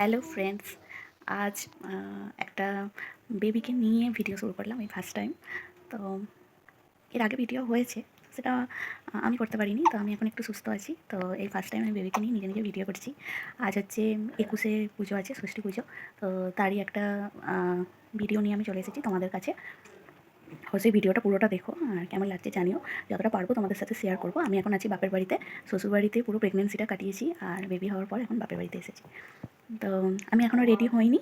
Hello friends, আজ একটা বেবিকে নিয়ে ভিডিও শুরু করলাম এই ফার্স্ট টাইম। তো এর আগে ভিডিও হয়েছে, সেটা আমি করতে পারিনি। তো আমি এখন একটু সুস্থ আছি, তো এই ফার্স্ট টাইম আমি বেবিকে নিয়ে নিজে নিজে ভিডিও করছি। আজ হচ্ছে 21শে পুজো আছে, ষষ্ঠী পুজো। তো তারই একটা ভিডিও নিয়ে আমি চলে এসেছি তোমাদের কাছে। সেই ভিডিওটা পুরোটা দেখো, আর কেমন লাগছে জানিও। যতটা পারবো তোমাদের সাথে শেয়ার করবো। আমি এখন আছি বাপের বাড়িতে, শ্বশুর বাড়িতে পুরো প্রেগনেন্সিটা কাটিয়েছি, আর বেবি হওয়ার পর এখন বাপের বাড়িতে এসেছি। তো আমি এখনও রেডি হইনি।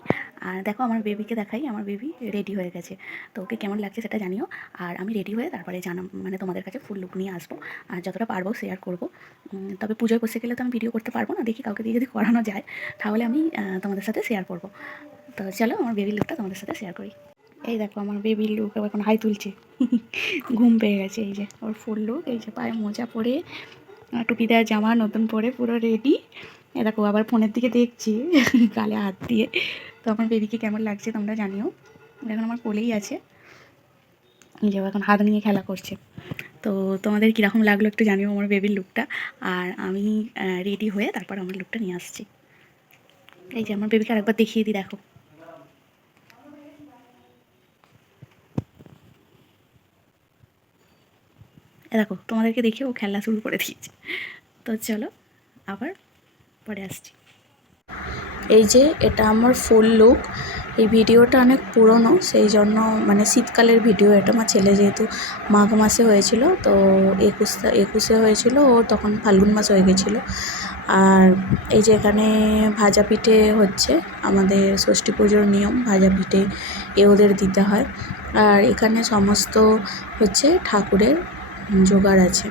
আর দেখো, আমার বেবিকে দেখাই, আমার বেবি রেডি হয়ে গেছে। তো ওকে কেমন লাগছে সেটা জানিও। আর আমি রেডি হয়ে তারপরে মানে তোমাদের কাছে ফুল লুক নিয়ে আসবো, আর যতটা পারবো শেয়ার করবো। তবে পুজোয় বসে গেলে তো আমি ভিডিও করতে পারবো না, দেখি কাউকে দিয়ে যদি করানো যায় তাহলে আমি তোমাদের সাথে শেয়ার করবো। তো চলো আমার বেবির লুকটা তোমাদের সাথে শেয়ার করি। এই দেখো আমার বেবির লুক, এখন হাই তুলছে। ঘুম পেয়ে গেছে। এই যে ওর ফুল লুক, এই যে পায়ে মোজা পরে, টুপি দেওয়া জামা নতুন পরে পুরো রেডি। এ দেখো আবার ফোনের দিকে দেখছি গালে হাত দিয়ে। তো আমার বেবিকে কেমন লাগছে তোমরা জানিও। এখন আমার কোলেই আছে, এই যে এখন হাত নিয়ে খেলা করছে। তো তোমাদের কীরকম লাগলো একটু জানিও আমার বেবির লুকটা। আর আমি রেডি হয়ে তারপর আমার লুকটা নিয়ে আসছি। এই যে আমার বেবিকে আরেকবার দেখিয়ে দিই, দেখো। দেখো তোমাদেরকে দেখে ও খেলা শুরু করে দিয়েছে। তো চলো আবার পরে আসছি। এই যে এটা আমার ফুল লুক। এই ভিডিওটা অনেক পুরনো, সেই জন্য মানে শীতকালের ভিডিও এটা। আমার ছেলে যেহেতু মাঘ মাসে হয়েছিল, তো 21শে হয়েছিল, ও তখন ফাল্গুন মাস হয়ে গেছিলো। আর এই যে এখানে ভাজা পিঠে হচ্ছে, আমাদের ষষ্ঠী পুজোর নিয়ম, ভাজা পিঠে ওদের দিতে হয়। আর এখানে সমস্ত হচ্ছে ঠাকুরের জোগাড় আছে।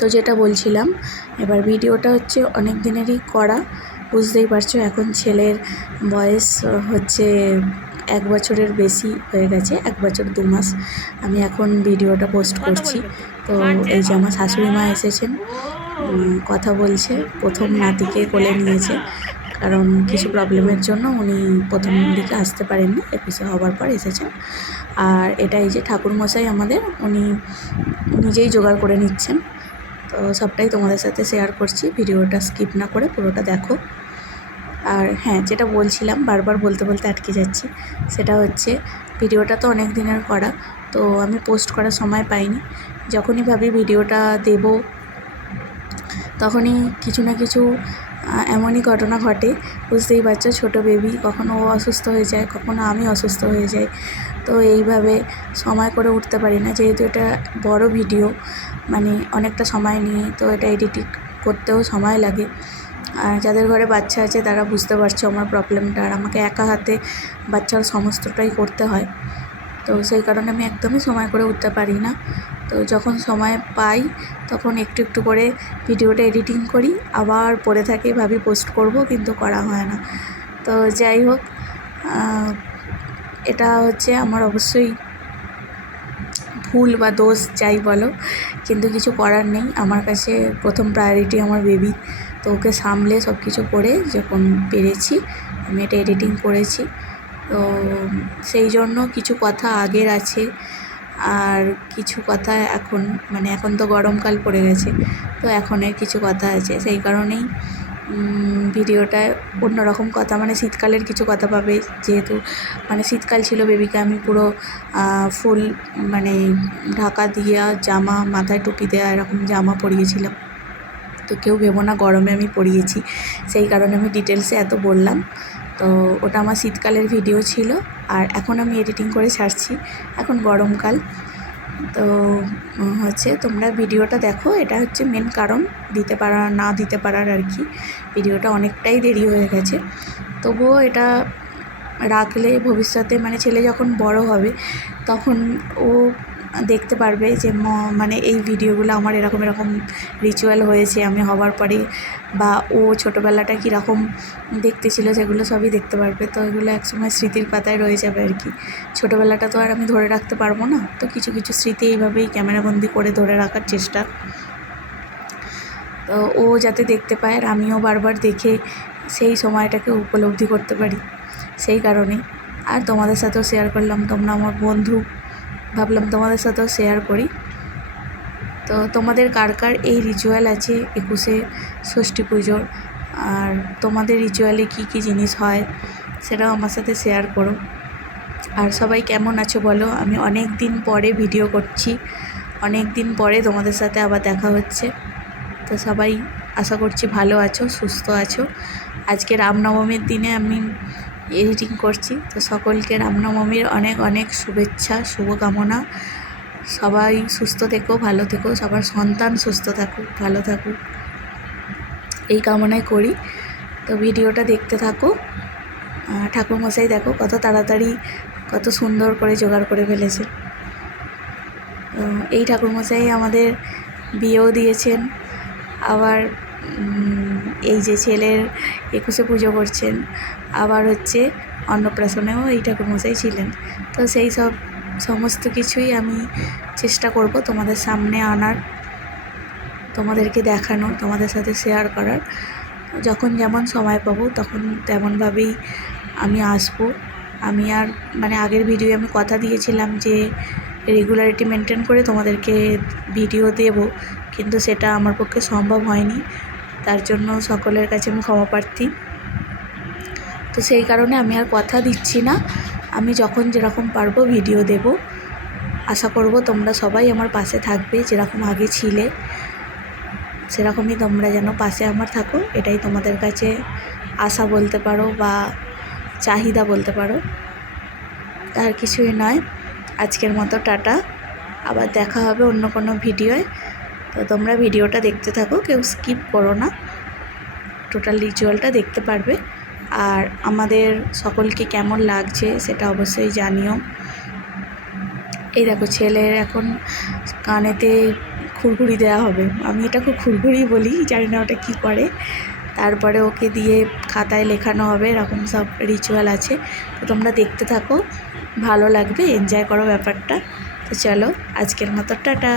তো যেটা বলছিলাম, এবার ভিডিওটা হচ্ছে অনেক দিনেরই করা, বুঝতেই পারছো। এখন ছেলের বয়স হচ্ছে 1 বছরের বেশি হয়ে গেছে, 1 বছর 2 মাস। আমি এখন ভিডিওটা পোস্ট করছি। তো এই যে আমার শাশুড়ি মা এসেছেন, কথা বলছে। প্রথম নাতিকে কোলে নিয়েছে, কারণ কিছু প্রবলেমের জন্য উনি প্রথম দিকে আসতে পারেননি, 21শে হবার পর এসেছেন। আর এটা এই যে ঠাকুরমশাই আমাদের, উনি নিজেই জোগাড় করে নিচ্ছেন। তো সবটাই তোমাদের সাথে শেয়ার করছি, ভিডিওটা স্কিপ না করে পুরোটা দেখো। আর হ্যাঁ, যেটা বলছিলাম, বারবার বলতে বলতে আটকে যাচ্ছি, সেটা হচ্ছে ভিডিওটা তো অনেক দিনের করা, তো আমি পোস্ট করার সময় পাইনি। যখনই ভাবি ভিডিওটা দেব, তখনই কিছু না কিছু এমনই ঘটনা ঘটে। বুঝতেই পারছো, ছোটো বেবি, কখনো ও অসুস্থ হয়ে যায়, কখনো আমি অসুস্থ হয়ে যাই। তো এইভাবে সময় করে উঠতে পারি না, যেহেতু এটা বড় ভিডিও, মানে অনেকটা সময় নিয়ে, তো এটা এডিটিং করতেও সময় লাগে। আর যাদের ঘরে বাচ্চা আছে তারা বুঝতে পারছো আমার প্রবলেমটা। আর আমাকে একা হাতে বাচ্চার সমস্তটাই করতে হয়, তো সেই কারণে আমি একদমই সময় করে উঠতে পারি না। তো যখন সময় পাই তখন একটু একটু করে ভিডিওটা এডিটিং করি, আবার পড়ে থাকি, ভাবি পোস্ট করব, কিন্তু করা হয় না। তো যাই হোক, এটা হচ্ছে আমার অবশ্যই ভুল বা দোষ, যাই বলো, কিন্তু কিছু করার নেই। আমার কাছে প্রথম প্রায়োরিটি আমার বেবি। তো ওকে সামলে সব কিছু করে যখন পেরেছি, আমি এটা এডিটিং করেছি। তো সেই জন্য কিছু কথা আগের আছে, আর কিছু কথা এখন, মানে এখন তো গরমকাল পড়ে গেছে, তো এখনের কিছু কথা আছে। সেই কারণেই ভিডিওটায় অন্যরকম কথা, মানে শীতকালের কিছু কথা পাবে, যেহেতু মানে শীতকাল ছিল, বেবিকে আমি পুরো ফুল মানে ঢাকা দিয়া জামা, মাথায় টুপি দেওয়া এরকম জামা পরিয়েছিলাম। তো কেউ ভেবো না গরমে আমি পরিয়েছি, সেই কারণে আমি ডিটেলসে এত বললাম। তো ওটা আমার শীতকালের ভিডিও ছিল, আর এখন আমি এডিটিং করে ছাড়ছি, এখন গরমকাল। তো হচ্ছে তোমরা ভিডিওটা দেখো, এটা হচ্ছে মেন কারণ দিতে পারা না দিতে পারার আর কি। ভিডিওটা অনেকটাই দেরি হয়ে গেছে, তবুও এটা রাখলে ভবিষ্যতে, মানে ছেলে যখন বড় হবে তখন ও দেখতে পারবে যে মানে এই ভিডিওগুলো আমার এরকম এরকম রিচুয়াল হয়েছে আমি হবার পরে, বা ও ছোটোবেলাটা কীরকম দেখতে ছিল, সেগুলো সবই দেখতে পারবে। তো এগুলো একসময় স্মৃতির পাতায় রয়ে যাবে আর কি। ছোটোবেলাটা তো আর আমি ধরে রাখতে পারবো না, তো কিছু কিছু স্মৃতি এইভাবেই ক্যামেরাবন্দি করে ধরে রাখার চেষ্টা। তো ও যাতে দেখতে পায়, আর আমিও বারবার দেখে সেই সময়টাকে উপলব্ধি করতে পারি, সেই কারণে। আর তোমাদের সাথেও শেয়ার করলাম, তোমরা আমার বন্ধু, ভাবলাম তোমাদের সাথেও শেয়ার করি। তো তোমাদের কার কার এই রিচুয়াল আছে 21শে ষষ্ঠী পুজোর, আর তোমাদের রিচুয়ালে কী কী জিনিস হয় সেটাও আমার সাথে শেয়ার করো। আর সবাই কেমন আছো বলো। আমি অনেক দিন পরে ভিডিও করছি, অনেক দিন পরে তোমাদের সাথে আবার দেখা হচ্ছে। তো সবাই আশা করছি ভালো আছো, সুস্থ আছো। আজকে রামনবমীর দিনে আমি এডিটিং করছি, তো সকলকে রামনবমীর অনেক অনেক শুভেচ্ছা, শুভকামনা। সবাই সুস্থ থেকো, ভালো থেকো, সবার সন্তান সুস্থ থাকুক, ভালো থাকুক, এই কামনাই করি। তো ভিডিওটা দেখতে থাকো। ঠাকুরমশাই দেখো কত তাড়াতাড়ি কত সুন্দর করে জোগাড় করে ফেলেছে। এই ঠাকুরমশাই আমাদের বিয়েও দিয়েছেন, আবার এই যে ছেলের 21-এ পুজো করছেন, আবার হচ্ছে অন্নপ্রাশনেও এই ঠাকুরমশাই ছিলেন। তো সেই সমস্ত কিছুই আমি চেষ্টা করব তোমাদের সামনে আনার, তোমাদেরকে দেখানো, তোমাদের সাথে শেয়ার করার। যখন যেমন সময় পাবো তখন তেমনভাবেই আমি আসবো। আমি আর মানে আগের ভিডিও আমি কথা দিয়েছিলাম যে রেগুলারিটি মেনটেন করে তোমাদেরকে ভিডিও দেব, কিন্তু সেটা আমার পক্ষে সম্ভব হয়নি। তার জন্য সকলের কাছে আমি ক্ষমা প্রার্থী। তো সেই কারণে আমি আর কথা দিচ্ছি না, আমি যখন যেরকম পারবো ভিডিও দেব। আশা করব তোমরা সবাই আমার পাশে থাকবে, যেরকম আগে ছিলে সেরকমই তোমরা যেন পাশে আমার থাকো, এটাই তোমাদের কাছে আশা বলতে পারো বা চাহিদা বলতে পারো, আর কিছুই নয়। আজকের মতো টাটা, আবার দেখা হবে অন্য কোনো ভিডিওয়। তো তোমরা ভিডিওটা দেখতে থাকো, কেউ স্কিপ করো না, টোটাল রিচুয়ালটা দেখতে পারবে। আর আমাদের সকলকে কেমন লাগছে সেটা অবশ্যই জানিও। এই দেখো ছেলের এখন কানেতে খুরখুরি দেওয়া হবে, আমি এটা খুব খুরখুরি বলি, জানি না ওটা কী করে। তারপরে ওকে দিয়ে খাতায় লেখানো হবে, এরকম সব রিচুয়াল আছে। তো তোমরা দেখতে থাকো, ভালো লাগবে, এনজয় করো ব্যাপারটা। তো চলো আজকের মতো টাটা।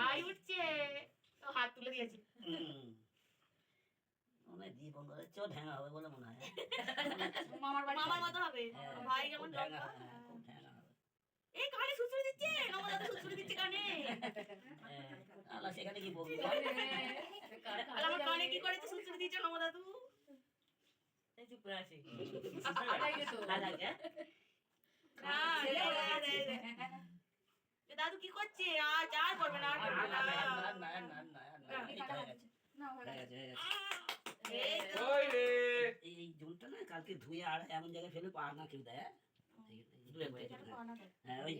হাই উঠছে, হাত তুলে দিয়েছি। জীবন চোট ঢ্যাঙা হবে বলে মনে হয়। মামার মতো হবে, ভাই যেমন লম্বা। এই কানে সুচুরি দিচ্ছে, নমদা তো সুচুরি দিচ্ছে কানে। আল্লাহ সেখানে কি বলবো? আর আমার কানে কি করে সুচুরি দিচ্ছে নমদা তু? এই চুপ করে আছি। দাদু কি করছে? আজ আর করবে না, আর করবে না। এই জুনটা না কালকে ধুয়ে আর এমন জায়গায় ফেলে পা না কেউ দেয়। হ্যাঁ ওই